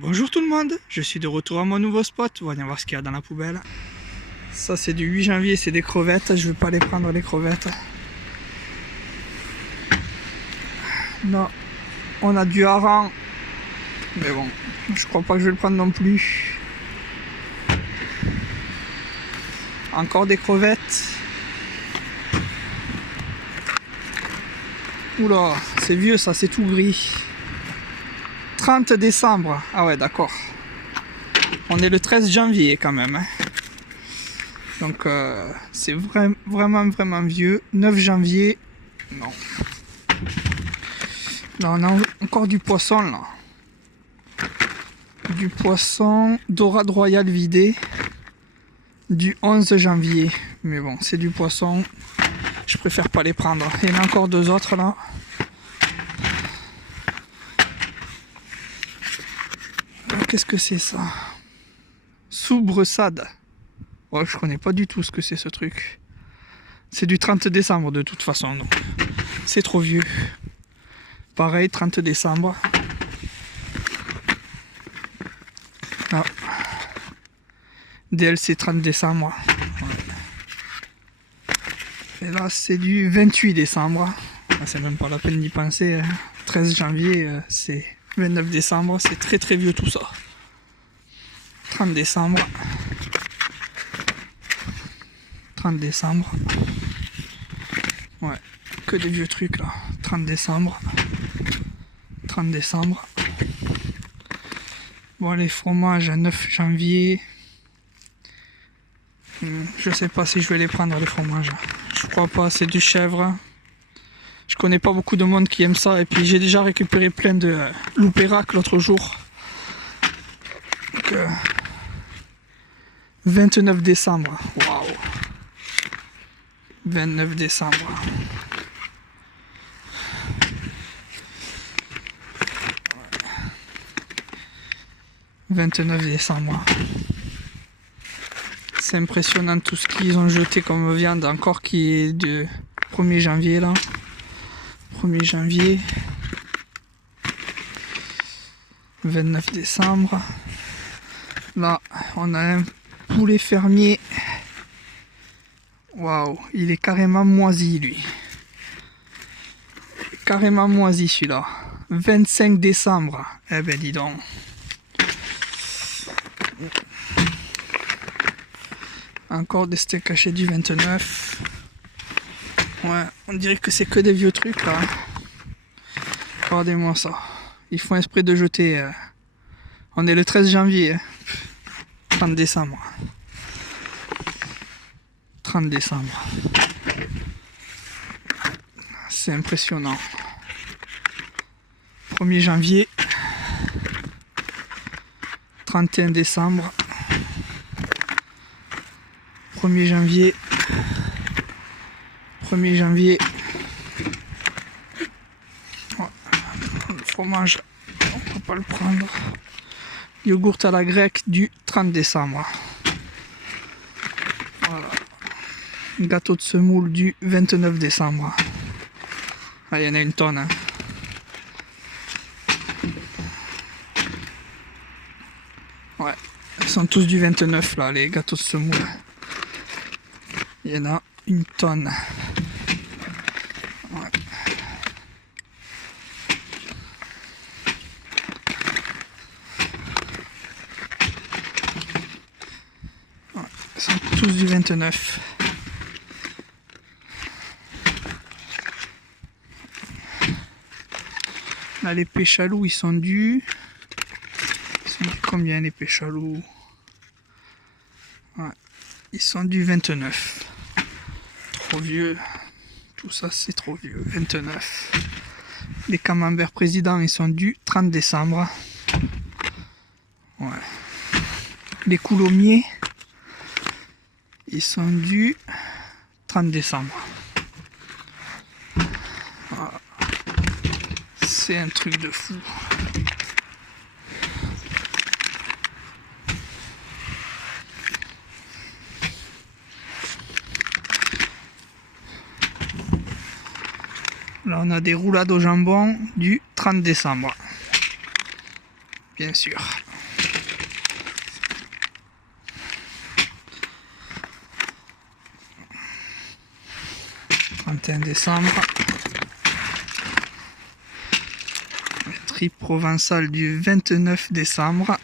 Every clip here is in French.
Bonjour tout le monde, je suis de retour à mon nouveau spot, voyons voir ce qu'il y a dans la poubelle. Ça c'est du 8 janvier, c'est des crevettes, je vais pas les prendre les crevettes. Non, on a du hareng, mais bon, je crois pas que je vais le prendre non plus. Encore des crevettes. Oula, c'est vieux ça, c'est tout gris. 30 décembre, ah ouais d'accord. On est le 13 janvier quand même. Hein. Donc c'est vraiment vieux. 9 janvier, non. Là on a encore du poisson là. Du poisson dorade royale vidé. Du 11 janvier. Mais bon, c'est du poisson. Je préfère pas les prendre. Il y en a encore deux autres là. Qu'est-ce que c'est ça? Soubressade. Oh, je connais pas du tout ce que c'est ce truc. C'est du 30 décembre de toute façon. Donc c'est trop vieux. Pareil, 30 décembre. Ah. DLC 30 décembre. Ouais. Et là, c'est du 28 décembre. Ah, c'est même pas la peine d'y penser. 13 janvier, c'est 29 décembre. C'est très vieux tout ça. 30 décembre. 30 décembre. Ouais, que des vieux trucs là. 30 décembre. 30 décembre. Bon, les fromages à 9 janvier. Je sais pas si je vais les prendre les fromages. Je crois pas, c'est du chèvre. Je connais pas beaucoup de monde qui aime ça. Et puis j'ai déjà récupéré plein de loupérac l'autre jour. Donc, 29 décembre. Waouh. 29 décembre. Ouais. 29 décembre. C'est impressionnant tout ce qu'ils ont jeté comme viande encore qui est du 1er janvier là. 1er janvier. 29 décembre. Là, on a un poulet fermier. Waouh, il est carrément moisi lui. Carrément moisi celui-là. 25 décembre. Eh ben dis donc. Encore des steaks hachés du 29. Ouais, on dirait que c'est que des vieux trucs là. Regardez-moi ça. Ils font exprès de jeter. On est le 13 janvier. 30 décembre. 30 décembre. C'est impressionnant. 1er janvier. 31 décembre. 1er janvier. 1er janvier. Le fromage, on peut pas le prendre. Yogourt à la grecque du 30 décembre. Voilà. Gâteau de semoule du 29 décembre. Ah, il y en a une tonne. Hein. Ouais, ils sont tous du 29 là, les gâteaux de semoule. Il y en a une tonne. Ouais. Ouais, ils sont tous du 29. Là, les péchalous, ils sont du combien les péchalous? Ouais, ils sont du 29. Trop vieux. Tout ça, c'est trop vieux. 29. Les camemberts présidents, ils sont du 30 décembre. Ouais. Les coulommiers, ils sont du 30 décembre. Voilà. C'est un truc de fou. Là, on a des roulades au jambon du 30 décembre. Bien sûr. 31 décembre. Trip provençal du 29 décembre.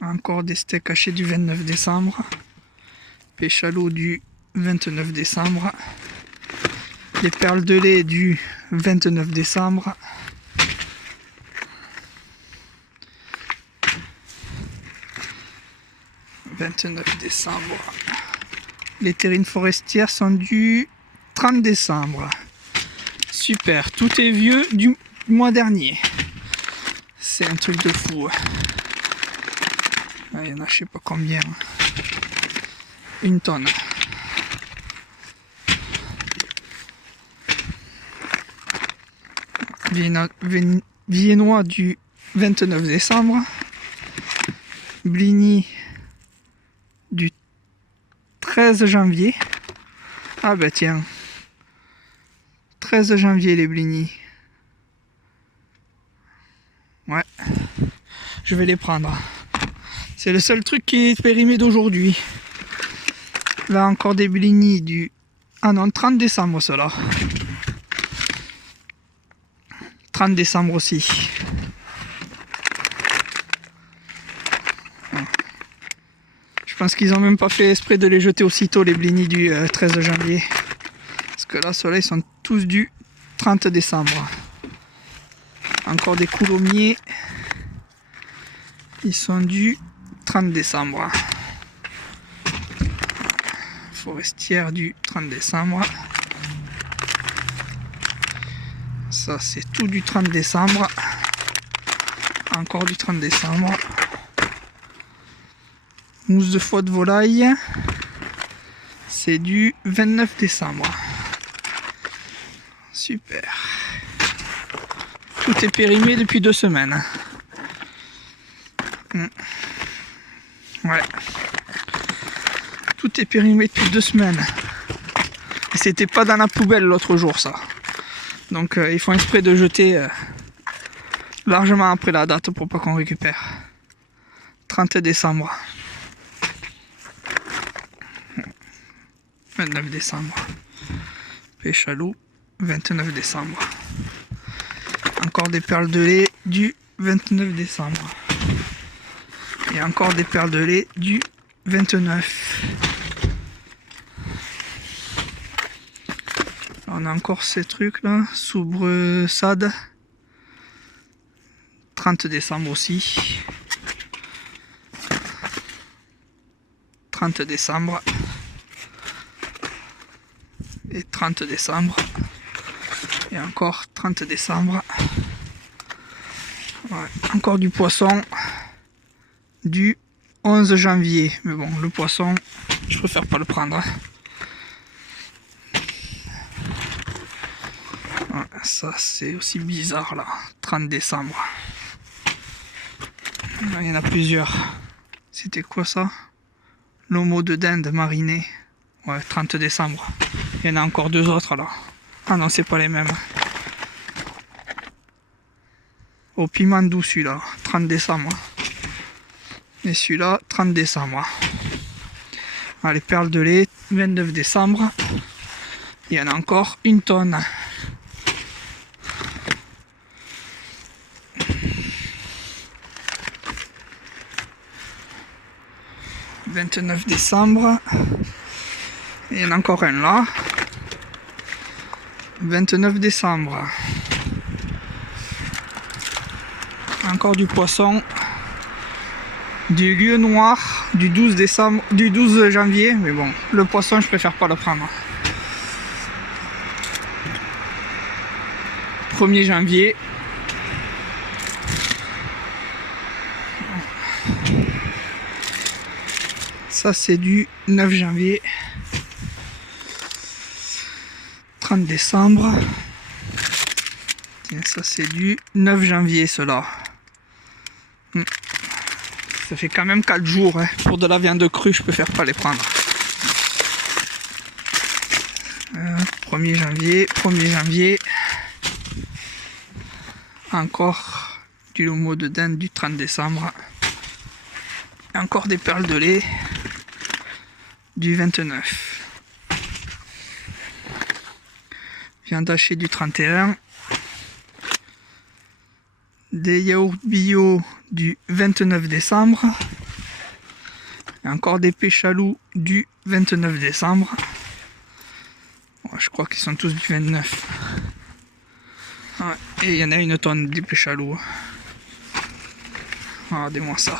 Encore des steaks hachés du 29 décembre. Péchalot du 29 décembre. Les perles de lait du 29 décembre. « 29 décembre. Les terrines forestières sont du 30 décembre. Super, tout est vieux du mois dernier. C'est un truc de fou. Il y en a je sais pas combien. Une tonne. Viennois du 29 décembre. Bligny du 13 janvier. Ah bah tiens. 13 janvier les Bligny. Ouais. Je vais les prendre. C'est le seul truc qui est périmé d'aujourd'hui. Là encore des Bligny du... Ah non, 30 décembre cela. 30 décembre aussi. Je pense qu'ils ont même pas fait exprès de les jeter aussitôt les Bligny du 13 janvier. Parce que là, ceux-là, ils sont tous du 30 décembre. Encore des coulommiers. Ils sont du 30 décembre. Forestière du 30 décembre. Ça, c'est tout du 30 décembre. Encore du 30 décembre. Mousse de foie de volaille. C'est du 29 décembre. Super. Tout est périmé depuis 2 semaines. Ouais. Tout est périmé depuis 2 semaines. Et c'était pas dans la poubelle l'autre jour, ça. Donc ils font exprès de jeter largement après la date pour pas qu'on récupère. 30 décembre. 29 décembre. Péchalot, 29 décembre. Encore des perles de lait du 29 décembre. Et encore des perles de lait du 29. On a encore ces trucs là, Soubre-Sade. 30 décembre aussi. 30 décembre. Et 30 décembre. Et encore 30 décembre. Ouais. Encore du poisson du 11 janvier. Mais bon, le poisson, je préfère pas le prendre. Ouais, ça, c'est aussi bizarre là. 30 décembre. Il y en a plusieurs. C'était quoi ça? L'homo de dinde mariné. Ouais, 30 décembre. Il y en a encore 2 autres là. Ah non, c'est pas les mêmes. Au piment doux celui-là, 30 décembre. Et celui-là, 30 décembre. Ah, les perles de lait, 29 décembre. Il y en a encore 1 tonne. « 29 décembre. Il y en a encore un là. 29 décembre. Encore du poisson. Du lieu noir du 12 décembre, du 12 janvier. Mais bon, le poisson, je préfère pas le prendre. 1er janvier. Ça, c'est du 9 janvier. 30 décembre. Tiens, ça, c'est du 9 janvier, cela. Ça fait quand même 4 jours. Hein. Pour de la viande crue, je préfère pas les prendre. 1er janvier, 1er janvier. Encore du lomo de dinde du 30 décembre. Encore des perles de lait. du 29. Viande hachée du 31. Des yaourts bio du 29 décembre. Et encore des péchalous du 29 décembre. Bon, je crois qu'ils sont tous du 29. Ouais, et il y en a une tonne du péchalou. Regardez-moi ça.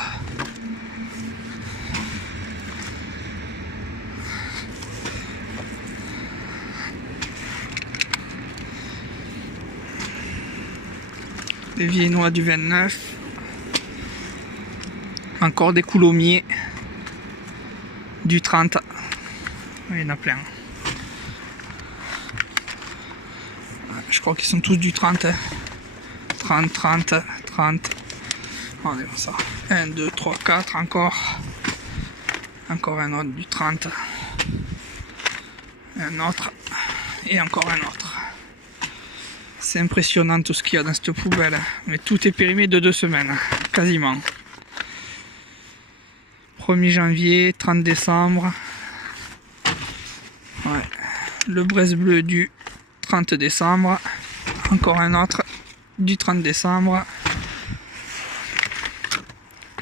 Des viennois du 29. Encore des coulommiers du 30. Il y en a plein. Je crois qu'ils sont tous du 30. 30, 30, 30. Regardez ça. 1, 2, 3, 4 encore. Encore un autre du 30. Un autre. Et encore un autre. C'est impressionnant tout ce qu'il y a dans cette poubelle. Mais tout est périmé de 2 semaines. Quasiment. 1er janvier, 30 décembre. Ouais. Le Bresse bleu du 30 décembre. Encore un autre du 30 décembre.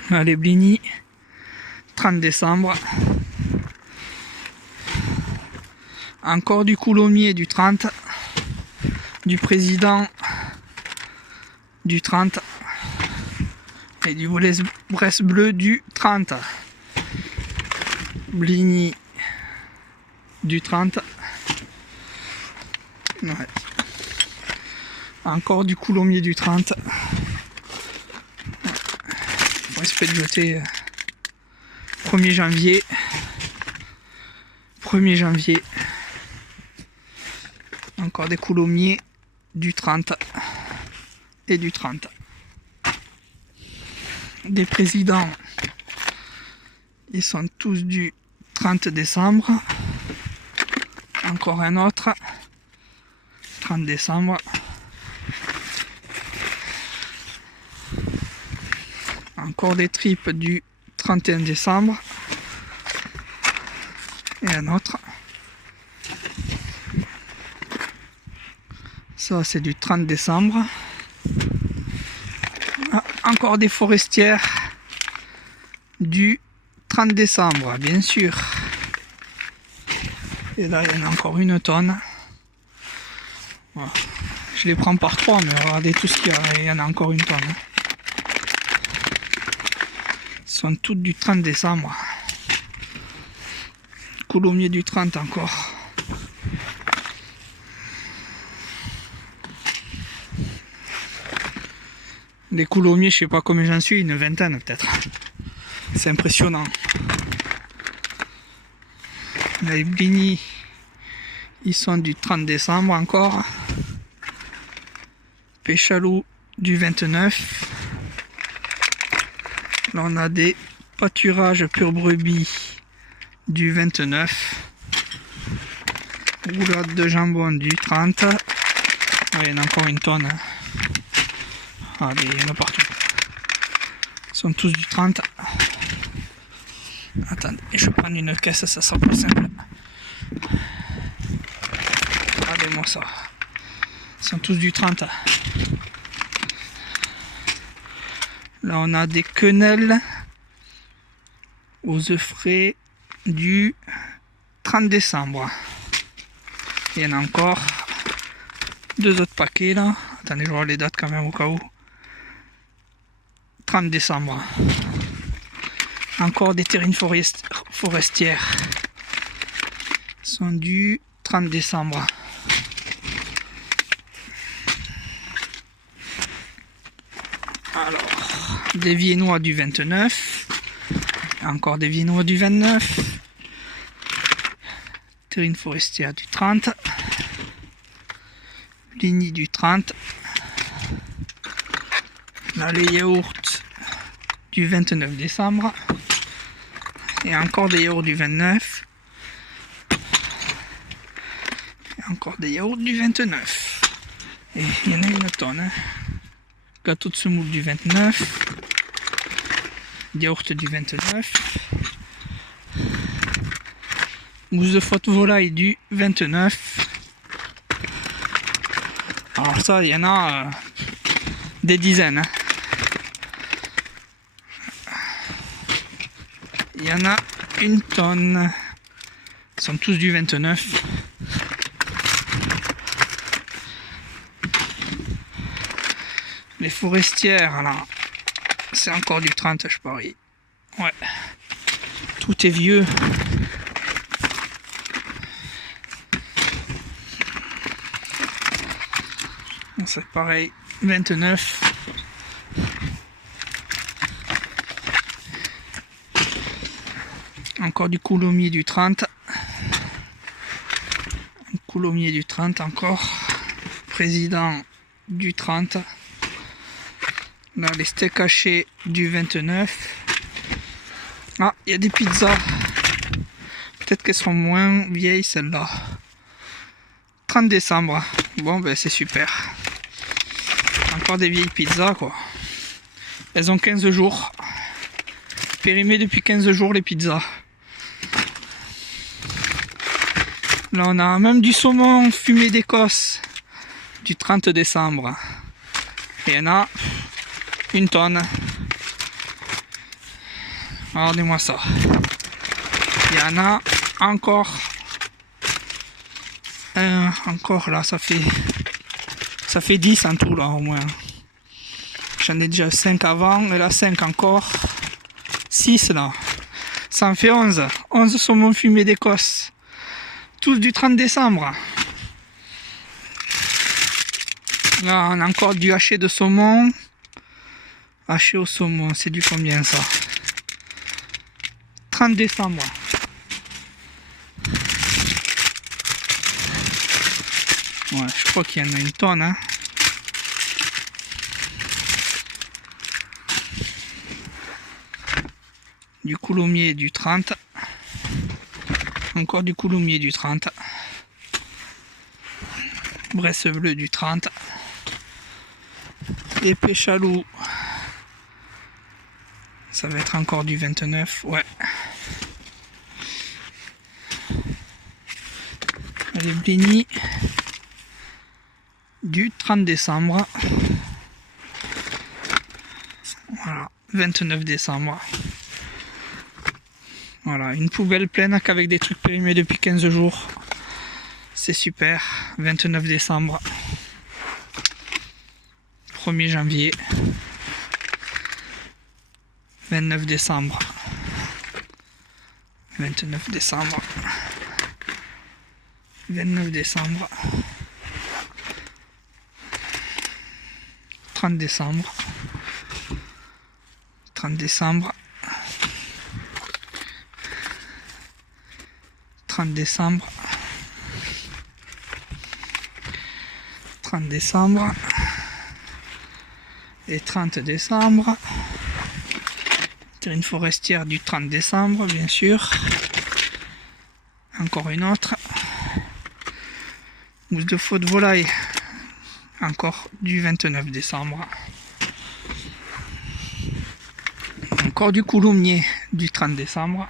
Les blinis. 30 décembre. Encore du coulommier du 30. Du président du 30. Et du Bresse bleu du 30. Blini du 30. Ouais. Encore du coulommier du 30. Respect de jeter 1er janvier. 1er janvier. Encore des coulommiers du 30 et du 30. Des présidents, ils sont tous du 30 décembre. Encore un autre. 30 décembre. Encore des tripes du 31 décembre. Et un autre. Ça, c'est du 30 décembre. Ah, encore des forestières du 30 décembre, bien sûr. Et là, il y en a encore une tonne. Voilà. Je les prends par 3, mais regardez tout ce qu'il y a. Il y en a encore une tonne. Ils sont toutes du 30 décembre. Coulommiers du 30 encore. Les coulommiers, je sais pas combien j'en suis, une vingtaine peut-être. C'est impressionnant. Les blinis, ils sont du 30 décembre encore. Péchalou du 29. Là, on a des pâturages pur brebis du 29. Roulade de jambon du 30. Il y en a encore une tonne. Allez, il y en a partout. Ils sont tous du 30. Attendez, je vais prendre une caisse, ça sera plus simple. Regardez-moi ça. Ils sont tous du 30. Là, on a des quenelles aux œufs frais du 30 décembre. Il y en a encore 2 autres paquets là. Attendez, je vois les dates quand même au cas où. 30 décembre. Encore des terrines forestières. Ils sont du 30 décembre. Alors, des viennois du 29. Encore des viennois du 29. Terrine forestière du 30. Blini du 30. Là, les yaourts du 29 décembre. Et encore des yaourts du 29. Et encore des yaourts du 29. Et il y en a une tonne. Hein. Gâteau de semoule du 29. Yaourt du 29. Mousse de faute volaille du 29. Alors ça, il y en a des dizaines. Hein. Il y en a une tonne. Ils sont tous du 29. Les forestières, là, c'est encore du 30, je parie. Ouais. Tout est vieux. C'est pareil, 29. Encore du coulommiers du 30. Un coulommiers du 30 encore. Président du 30. Là, les steaks hachés du 29. Ah, il y a des pizzas. Peut-être qu'elles seront moins vieilles celles-là. 30 décembre. Bon, ben c'est super. Encore des vieilles pizzas, quoi. Elles ont 15 jours. Périmées depuis 15 jours, les pizzas. Là, on a même du saumon fumé d'Écosse. Du 30 décembre. Et il y en a une tonne. Regardez-moi ça. Il y en a encore. Encore là, ça fait 10 en tout là au moins. J'en ai déjà 5 avant et là 5 encore. 6 là. Ça en fait 11. 11 saumons fumés d'Écosse. Tous du 30 décembre. Là on a encore du haché de saumon. Haché au saumon, c'est du combien ça? 30 décembre. Ouais, je crois qu'il y en a une tonne. Hein. Du coulommiers du 30. Encore du coulommiers du 30. Bresse bleue du 30. Les péchalous. Ça va être encore du 29. Ouais. Les blénis. Du 30 décembre. Voilà, 29 décembre. Voilà, une poubelle pleine qu'avec des trucs périmés depuis 15 jours. C'est super. 29 décembre. 1er janvier. 29 décembre. 29 décembre. 29 décembre. 30 décembre. 30 décembre. 30 décembre. 30 décembre. Et 30 décembre. Une forestière du 30 décembre, bien sûr. Encore une autre. Mousse de faute volaille. Encore du 29 décembre. Encore du coulommiers du 30 décembre.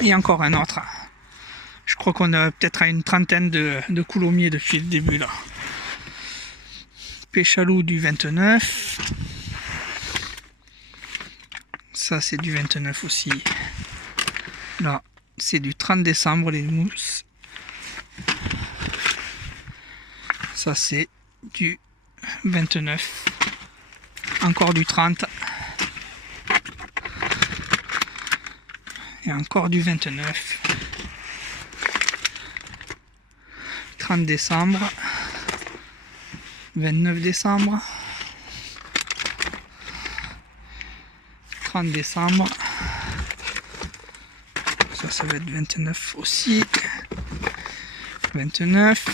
Et encore un autre. Je crois qu'on a peut-être une trentaine de coulommiers depuis le début là. Péchalou du 29. Ça c'est du 29 aussi. Là c'est du 30 décembre les mousses. Ça c'est du 29. Encore du 30. Et encore du 29. 30 décembre. 29 décembre. 30 décembre. Ça va être 29 aussi. 29.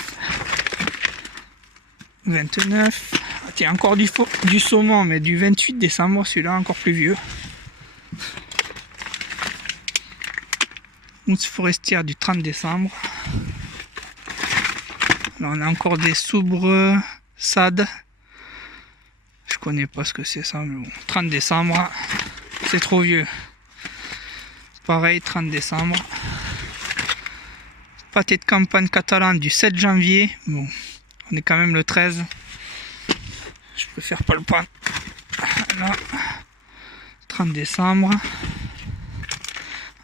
29. Ah, tiens, encore du saumon, mais du 28 décembre, celui-là encore plus vieux. Mousse forestière du 30 décembre. Là, on a encore des soubres SAD. Je connais pas ce que c'est ça, mais bon. 30 décembre. C'est trop vieux. Pareil, 30 décembre. pâté de campagne catalan du 7 janvier. Bon, on est quand même le 13. Je préfère pas le prendre. Là, 30 décembre.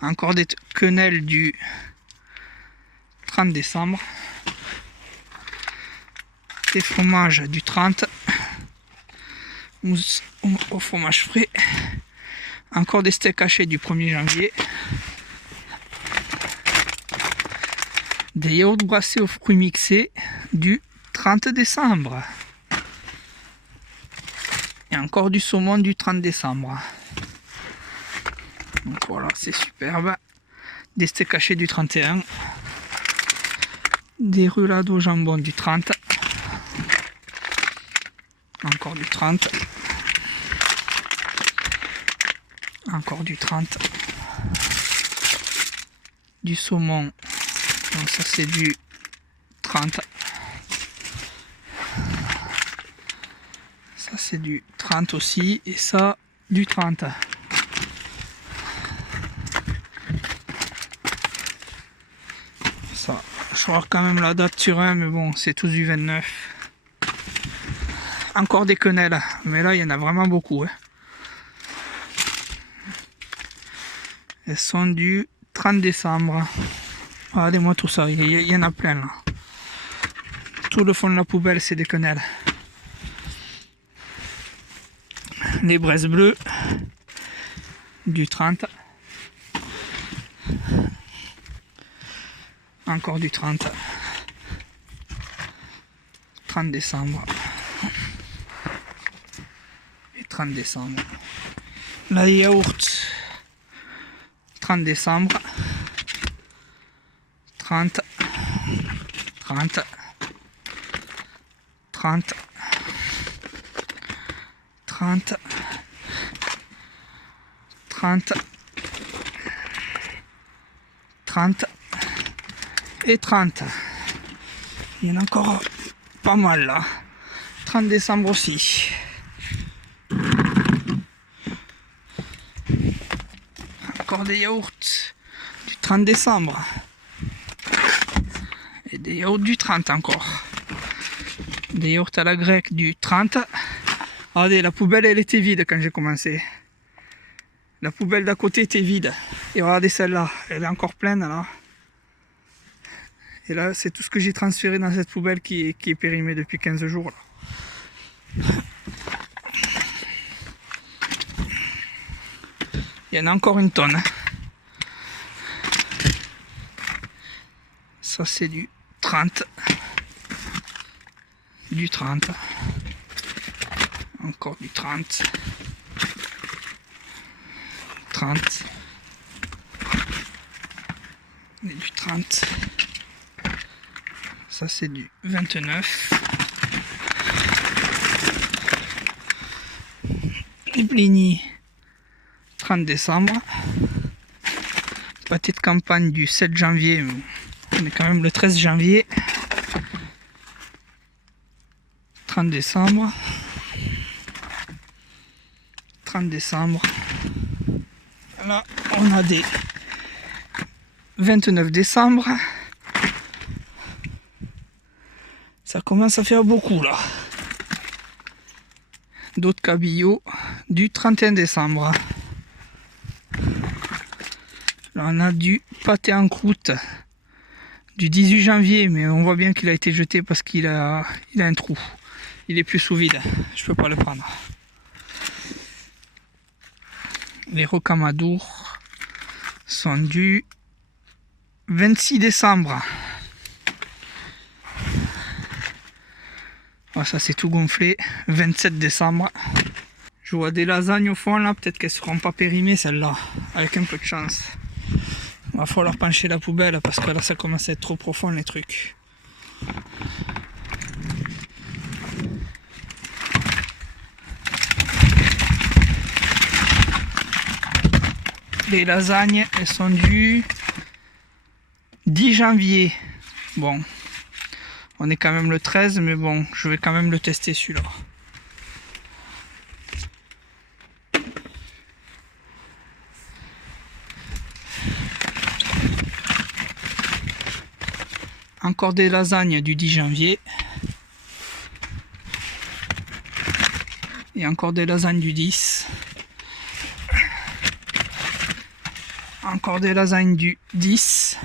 Encore des quenelles du 30 décembre. Des fromages du 30. Mousse au fromage frais. Encore des steaks hachés du 1er janvier. Des yaourts brassés aux fruits mixés du 30 décembre. Et encore du saumon du 30 décembre. Donc voilà, c'est superbe. Des steaks hachés du 31. Des roulades au jambon du 30. Encore du 30. Encore du 30. Du saumon. Donc ça c'est du 30. Ça c'est du 30 aussi. Et ça du 30. Ça, je vois quand même la date sur un, mais bon, c'est tous du 29. Encore des quenelles, mais là il y en a vraiment beaucoup. Hein. Elles sont du 30 décembre. Regardez-moi tout ça, il y en a plein là. Tout le fond de la poubelle, c'est des quenelles. Les braises bleues du 30. Encore du 30. 30 décembre. Et 30 décembre. La yaourt. 30 décembre. 30. 30. 30. 30. 30. 30. Et 30. Il y en a encore pas mal là. 30 décembre aussi. Encore des yaourts du 30 décembre. Et des yaourts du 30 encore. Des yaourts à la grecque du 30. Regardez, la poubelle elle était vide quand j'ai commencé. La poubelle d'à côté était vide. Et regardez celle-là, elle est encore pleine là. Et là, c'est tout ce que j'ai transféré dans cette poubelle qui est périmée depuis 15 jours. Là. Il y en a encore une tonne. Ça, c'est du 30. Du 30. Encore du 30. 30. Et du 30. Ça c'est du 29. Les blinis 30 décembre. Pâté de campagne du 7 janvier. On est quand même le 13 janvier. 30 décembre. 30 décembre. Là on a des 29 décembre. Ça commence à faire beaucoup là. D'autres cabillots du 31 décembre. Là on a du pâté en croûte du 18 janvier, mais on voit bien qu'il a été jeté parce qu'il a un trou. Il est plus sous vide, je peux pas le prendre. Les rocamadours sont du 26 décembre. Oh, ça c'est tout gonflé. 27 décembre. Je vois des lasagnes au fond là, peut-être qu'elles seront pas périmées celles-là, avec un peu de chance. Il va falloir pencher la poubelle parce que là ça commence à être trop profond les trucs. Les lasagnes, elles sont du 10 janvier. Bon, on est quand même le 13, mais bon, je vais quand même le tester celui-là. Encore des lasagnes du 10 janvier. Et encore des lasagnes du 10. Encore des lasagnes du 10.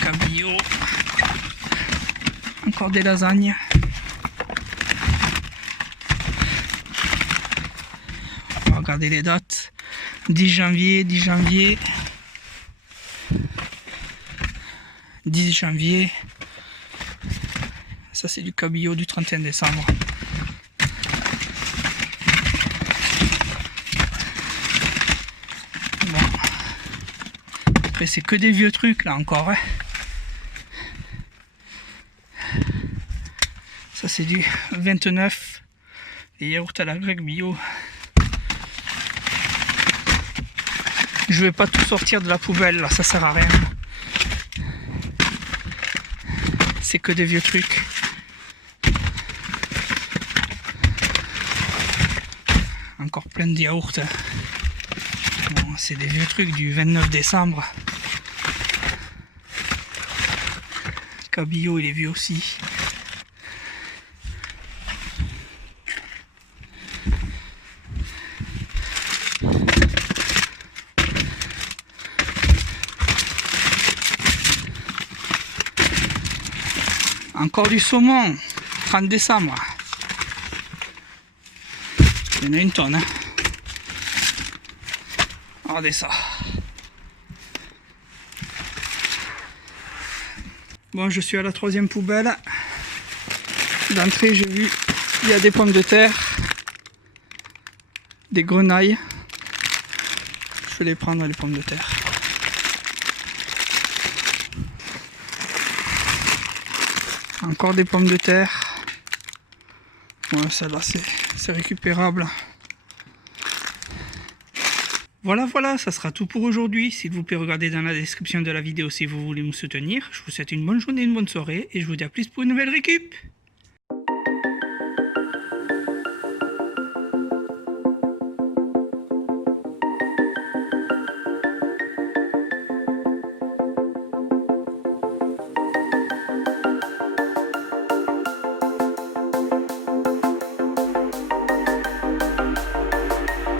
Cabillaud. Encore des lasagnes. On va regarder les dates. 10 janvier, 10 janvier. 10 janvier. Ça c'est du cabillaud du 31 décembre. Bon. Après c'est que des vieux trucs là encore. Hein. Ça c'est du 29. Les yaourts à la grecque bio. Je vais pas tout sortir de la poubelle là, ça sert à rien. C'est que des vieux trucs. Encore plein de yaourts. Bon, c'est des vieux trucs du 29 décembre. Le cabillaud il est vieux aussi. Encore du saumon, 30 décembre. Il y en a une tonne. Hein. Regardez ça. Bon, je suis à la 3e poubelle. D'entrée, j'ai vu, il y a des pommes de terre, des grenailles. Je vais les prendre, les pommes de terre. Encore des pommes de terre. Ouais, celle-là c'est récupérable. Voilà, ça sera tout pour aujourd'hui. S'il vous plaît, regardez dans la description de la vidéo si vous voulez me soutenir. Je vous souhaite une bonne journée, une bonne soirée et je vous dis à plus pour une nouvelle récup.